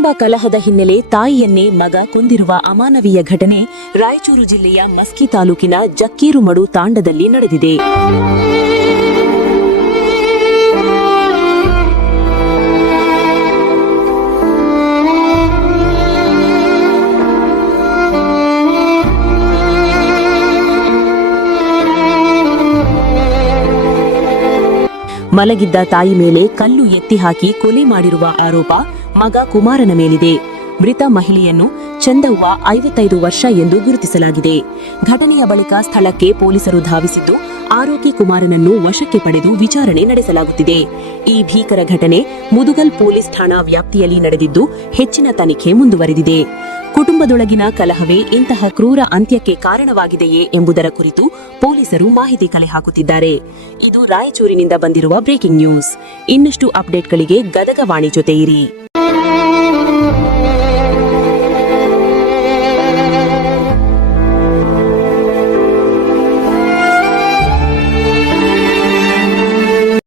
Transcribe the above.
ಕುಟುಂಬ ಕಲಹದ ಹಿನ್ನೆಲೆ ತಾಯಿಯನ್ನೇ ಮಗ ಕೊಂದಿರುವ ಅಮಾನವೀಯ ಘಟನೆ ರಾಯಚೂರು ಜಿಲ್ಲೆಯ ಮಸ್ಕಿ ತಾಲೂಕಿನ ಜಕ್ಕೀರುಮಡು ತಾಂಡದಲ್ಲಿ ನಡೆದಿದೆ. ಮಲಗಿದ್ದ ತಾಯಿ ಮೇಲೆ ಕಲ್ಲು ಎತ್ತಿ ಹಾಕಿ ಕೊಲೆ ಮಾಡಿರುವ ಆರೋಪ ಮಗ ಕುಮಾರನ ಮೇಲಿದೆ. ಮೃತ ಮಹಿಳೆಯನ್ನು ಚಂದವ್ವ 55 ವರ್ಷ ಎಂದು ಗುರುತಿಸಲಾಗಿದೆ. ಘಟನೆಯ ಬಳಿಕ ಸ್ಥಳಕ್ಕೆ ಪೊಲೀಸರು ಧಾವಿಸಿದ್ದು ಆರೋಪಿ ಕುಮಾರನನ್ನು ವಶಕ್ಕೆ ಪಡೆದು ವಿಚಾರಣೆ ನಡೆಸಲಾಗುತ್ತಿದೆ. ಈ ಭೀಕರ ಘಟನೆ ಮುದುಗಲ್ ಪೊಲೀಸ್ ಠಾಣಾ ವ್ಯಾಪ್ತಿಯಲ್ಲಿ ನಡೆದಿದ್ದು ಹೆಚ್ಚಿನ ತನಿಖೆ ಮುಂದುವರೆದಿದೆ. ಕುಟುಂಬದೊಳಗಿನ ಕಲಹವೇ ಇಂತಹ ಕ್ರೂರ ಅಂತ್ಯಕ್ಕೆ ಕಾರಣವಾಗಿದೆಯೇ ಎಂಬುದರ ಕುರಿತು ಪೊಲೀಸರು ಮಾಹಿತಿ ಕಲೆ ಹಾಕುತ್ತಿದ್ದಾರೆ. ಇದು ರಾಯಚೂರಿನಿಂದ ಬಂದಿರುವ ಬ್ರೇಕಿಂಗ್ ನ್ಯೂಸ್. ಇನ್ನಷ್ಟು ಅಪ್ಡೇಟ್ಗಳಿಗೆ ಗದಗ ವಾಣಿ ಜೊತೆ ಇರಿ.